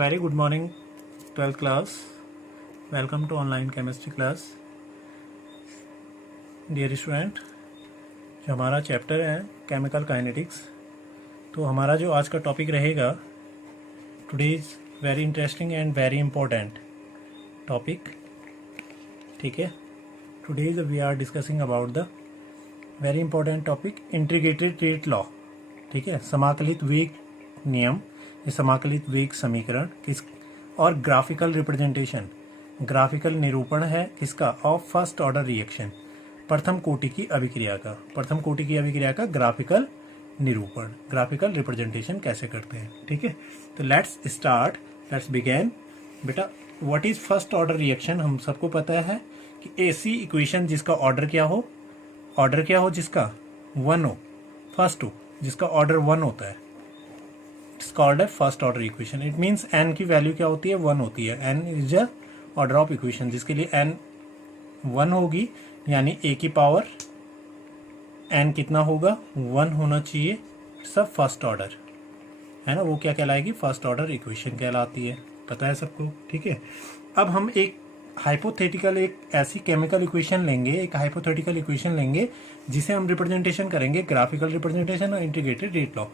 Very good morning, 12th class. Welcome to online chemistry class. Dear student, जो हमारा chapter है chemical kinetics, तो हमारा जो आज का टॉपिक रहेगा, today is very interesting and very important topic. ठीक है, today we are discussing about the very important topic integrated rate law. ठीक है, समाकलित वेग नियम, ये समाकलित वेग समीकरण किस और ग्राफिकल रिप्रेजेंटेशन, ग्राफिकल निरूपण है किसका, ऑफ फर्स्ट ऑर्डर रिएक्शन, प्रथम कोटि की अभिक्रिया का, प्रथम कोटि की अभिक्रिया का ग्राफिकल निरूपण, ग्राफिकल रिप्रेजेंटेशन कैसे करते हैं. ठीक है, तो लेट्स स्टार्ट, लेट्स बिगेन. बेटा what is first order reaction, हम सबको पता है कि ऐसी इक्वेशन जिसका ऑर्डर क्या हो, ऑर्डर क्या हो जिसका 1 हो, फर्स्ट हो, जिसका ऑर्डर 1 होता है, it's called a first order equation. It means n की वैल्यू क्या होती है, 1 होती है. n is a order of equation, जिसके लिए n 1 होगी, यानी a की पावर n कितना होगा, 1 होना चाहिए. इट्स अ फर्स्ट ऑर्डर है ना, वो क्या कहलाएगी, फर्स्ट ऑर्डर इक्वेशन कहलाती है. पता है सबको. ठीक है, अब हम एक हाइपोथेटिकल, एक ऐसी केमिकल इक्वेशन लेंगे, एक हाइपोथेटिकल इक्वेशन लेंगे जिसे हम रिप्रेजेंटेशन करेंगे ग्राफिकल रिप्रेजेंटेशन और इंटीग्रेटेड रेट लॉ.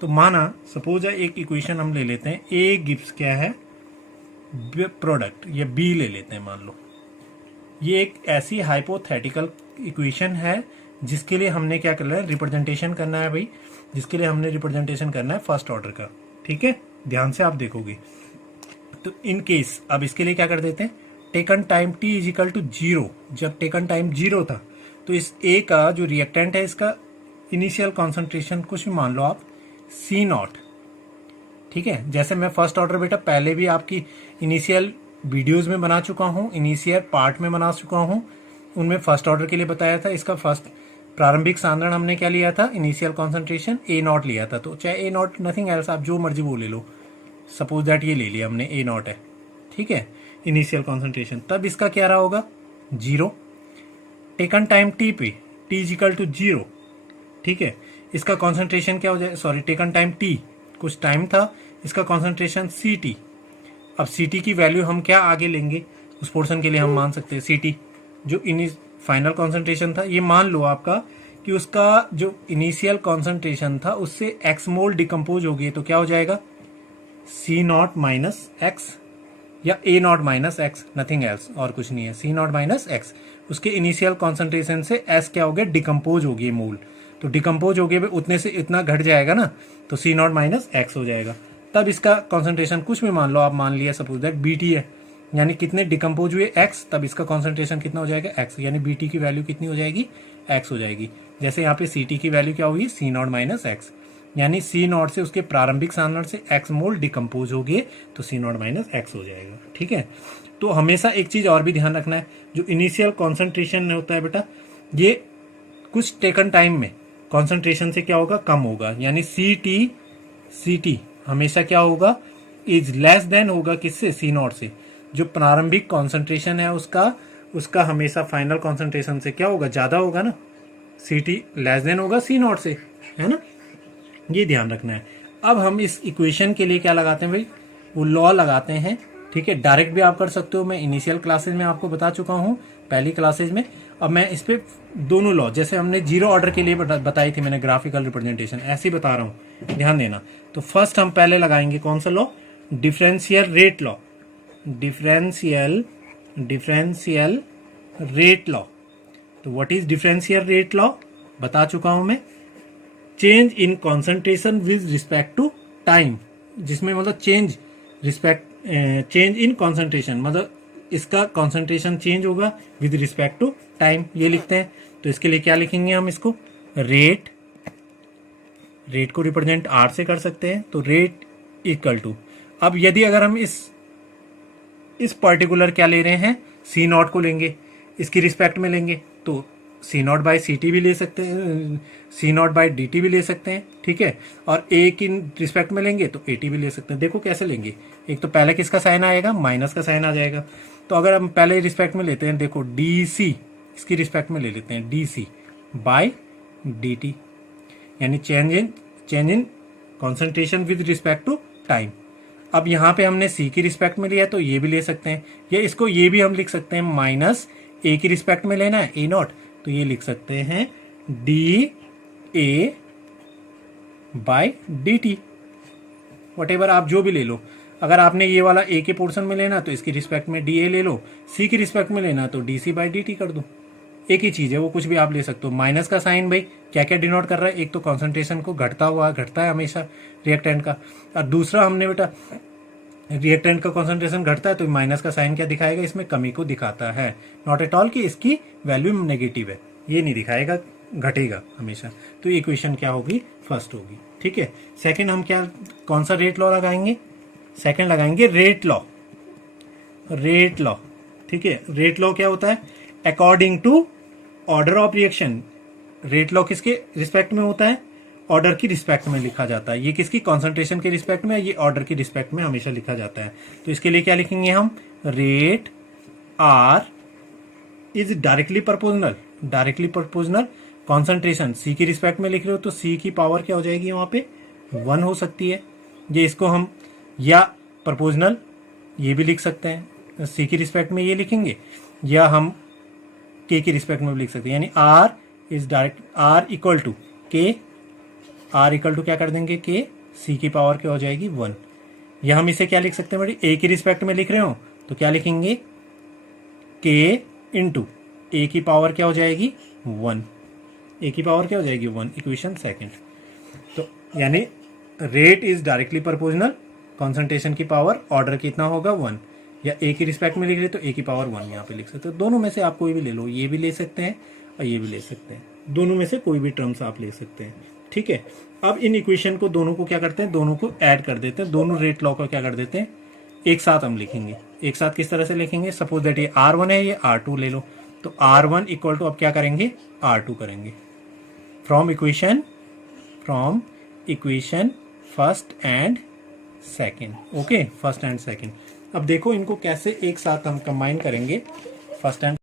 तो माना सपोज एक इक्वेशन हम ले लेते हैं, ए गिव्स क्या है, प्रोडक्ट, या बी ले लेते हैं मान लो. ये एक ऐसी हाइपोथेटिकल इक्वेशन है जिसके लिए हमने क्या करना है, रिप्रेजेंटेशन करना है भाई, जिसके लिए हमने रिप्रेजेंटेशन करना है फर्स्ट ऑर्डर का. ठीक है, ध्यान से आप देखोगे. तो इन केस अब इसके लिए क्या कर देते हैं, taken time t is equal to 0. जब टेकन टाइम 0 था तो इस A का जो रिएक्टेंट है, इसका इनिशियल कॉन्सेंट्रेशन कुछ भी मान लो आप, C0. ठीक है, जैसे मैं फर्स्ट ऑर्डर बेटा पहले भी आपकी इनिशियल वीडियोस में बना चुका हूँ, इनिशियल पार्ट में बना चुका हूँ, उनमें फर्स्ट ऑर्डर के लिए बताया था. इसका फर्स्ट प्रारंभिक सांद्रण हमने क्या लिया था, इनिशियल कॉन्सेंट्रेशन A0 लिया था. तो चाहे A0 नथिंग एल्स, आप जो मर्जी वो ले लो. सपोज दैट ये ले लिया हमने, A0 है. ठीक है, इनिशियल कॉन्सेंट्रेशन. तब इसका क्या रहा होगा, 0. टेकन टाइम t पे, t इज इक्वल टू 0. ठीक है, इसका कॉन्सेंट्रेशन क्या हो जाए, सॉरी टेकन टाइम t, कुछ टाइम था, इसका कॉन्सेंट्रेशन ct. अब ct की वैल्यू हम क्या आगे लेंगे, उस पोर्शन के लिए हम मान सकते हैं ct जो फाइनल कॉन्सेंट्रेशन था, ये मान लो आपका कि उसका जो इनिशियल कॉन्सेंट्रेशन था उससे x मोल डिकम्पोज हो गई, तो क्या हो जाएगा, C0 माइनस एक्स या A0 minus x, nothing else, और कुछ नहीं है. C0 माइनस एक्स, उसके इनिशियल कॉन्सेंट्रेशन से S क्या हो गया, डिकम्पोज हो गया मोल. तो डिकम्पोज हो गया, उतने से इतना घट जाएगा ना, तो C0 माइनस एक्स हो जाएगा. तब इसका कॉन्सेंट्रेशन कुछ भी मान लो आप, मान लिया सपोज दैट BT है, यानी कितने डिकम्पोज हुए, x. तब इसका कॉन्सेंट्रेशन कितना हो जाएगा, x, यानी BT की वैल्यू कितनी हो जाएगी, x हो जाएगी. जैसे यहाँ पे CT की वैल्यू क्या होगी, C0 माइनस एक्स, यानी C0 से उसके प्रारंभिक सांद्रण से x मोल डिकम्पोज हो गए, तो C0 माइनस एक्स हो जाएगा. ठीक है, तो हमेशा एक चीज और भी ध्यान रखना है, जो इनिशियल कॉन्सेंट्रेशन होता है बेटा, ये कुछ टेकन टाइम में कॉन्सेंट्रेशन से क्या होगा, कम होगा. यानी CT हमेशा क्या होगा, इज लेस देन होगा किससे, C0 से. जो प्रारंभिक कॉन्सेंट्रेशन है उसका हमेशा फाइनल कॉन्सेंट्रेशन से क्या होगा, ज्यादा होगा ना. CT लेस देन होगा C0 से, है ना, ये ध्यान रखना है. अब हम इस इक्वेशन के लिए क्या लगाते हैं भाई, वो लॉ लगाते हैं. ठीक है, डायरेक्ट भी आप कर सकते हो, मैं इनिशियल क्लासेज में आपको बता चुका हूँ, पहली क्लासेज में. अब मैं इस पे दोनों लॉ, जैसे हमने 0 ऑर्डर के लिए बताई थी मैंने ग्राफिकल रिप्रेजेंटेशन, ऐसे ही बता रहा हूँ, ध्यान देना. तो फर्स्ट हम पहले लगाएंगे कौन सा law, differential rate law, differential rate law. तो what is differential rate law, बता चुका हूं मैं, change in concentration with respect to time, जिसमें मतलब चेंज इन कॉन्सेंट्रेशन, मतलब इसका कॉन्सेंट्रेशन चेंज होगा विद रिस्पेक्ट टू टाइम, ये लिखते हैं. तो इसके लिए क्या लिखेंगे हम, इसको रेट को रिप्रेजेंट R से कर सकते हैं, तो रेट इक्वल टू, अब यदि अगर हम इस पर्टिकुलर क्या ले रहे हैं, C0 को लेंगे, इसकी रिस्पेक्ट में लेंगे, तो C0 बाई CT भी ले सकते हैं, C0 बाई DT भी ले सकते हैं. ठीक है, और A की रिस्पेक्ट में लेंगे तो AT भी ले सकते हैं. देखो कैसे लेंगे, एक तो पहले किसका साइन आएगा, माइनस का साइन आ जाएगा. तो अगर हम पहले रिस्पेक्ट में लेते हैं, देखो DC, इसकी रिस्पेक्ट में ले लेते हैं DC बाई DT, यानी change in concentration with respect to time. अब यहाँ पे हमने सी की रिस्पेक्ट में लिया है तो ये भी ले सकते हैं, या इसको ये भी हम लिख सकते हैं माइनस ए की रिस्पेक्ट में लेना है ए नॉट, तो ये लिख सकते हैं D A by D T, whatever आप जो भी ले लो। अगर आपने ये वाला ए के पोर्शन में लेना तो इसकी रिस्पेक्ट में डी ए ले लो, सी की रिस्पेक्ट में लेना तो D C by D T कर दो, एक ही चीज है, वो कुछ भी आप ले सकते हो। माइनस का साइन भाई क्या क्या डिनोट कर रहा है, एक तो कॉन्सेंट्रेशन को घटता है हमेशा रिएक्टेंट का, और दूसरा हमने बेटा रिएक्टेंट का कॉन्सेंट्रेशन घटता है तो माइनस का साइन क्या दिखाएगा, इसमें कमी को दिखाता है, नॉट एट ऑल कि इसकी वैल्यू नेगेटिव है, ये नहीं दिखाएगा, घटेगा हमेशा। तो इक्वेशन क्या होगी, फर्स्ट होगी। ठीक है, सेकंड हम क्या, कौन सा रेट लॉ लगाएंगे, सेकंड लगाएंगे रेट लॉ। रेट लॉ, ठीक है, रेट लॉ क्या होता है, according to order of reaction. Rate law किसके रिस्पेक्ट में होता है, ऑर्डर की रिस्पेक्ट में लिखा जाता है। ये किसकी, कॉन्सेंट्रेशन के रिस्पेक्ट में, ये ऑर्डर की रिस्पेक्ट में हमेशा लिखा जाता है। तो इसके लिए क्या लिखेंगे हम, rate R is directly proportional, directly proportional concentration C की रिस्पेक्ट में लिख रहे हो तो सी की पावर क्या हो जाएगी वहां पे 1 हो सकती है। ये इसको हम या प्रोपोर्शनल ये भी लिख सकते हैं, सी की रिस्पेक्ट में ये लिखेंगे, या हम के की रिस्पेक्ट में भी लिख सकते हैं, यानी R is direct, R equal to K, R equal to क्या कर देंगे के, सी की पावर क्या हो जाएगी 1। या हम इसे क्या लिख सकते हैं बेटी, ए की रिस्पेक्ट में लिख रहे हो तो क्या लिखेंगे के इंटू ए की पावर क्या हो जाएगी 1, ए की पावर क्या हो जाएगी 1, इक्वेशन सेकंड। तो यानी rate is directly proportional, concentration की पावर ऑर्डर कितना होगा 1, या ए की रिस्पेक्ट में लिख रहे तो ए की पावर 1 यहाँ पे लिख सकते हो। दोनों में से आप कोई भी ले लो, ये भी ले सकते हैं और ये भी ले सकते हैं, दोनों में से कोई भी टर्म्स आप ले सकते हैं। ठीक है, अब इन इक्वेशन को दोनों को क्या करते हैं, दोनों को ऐड कर देते हैं, दोनों रेट लॉ को क्या कर देते हैं एक साथ हम लिखेंगे। एक साथ किस तरह से लिखेंगे, सपोज दैट ये R1 है, ये R2 ले लो, तो R1 इक्वल टू अब क्या करेंगे R2 करेंगे, from equation first and second. Okay, first and second. अब देखो इनको कैसे एक साथ हम कंबाइन करेंगे, फर्स्ट एंड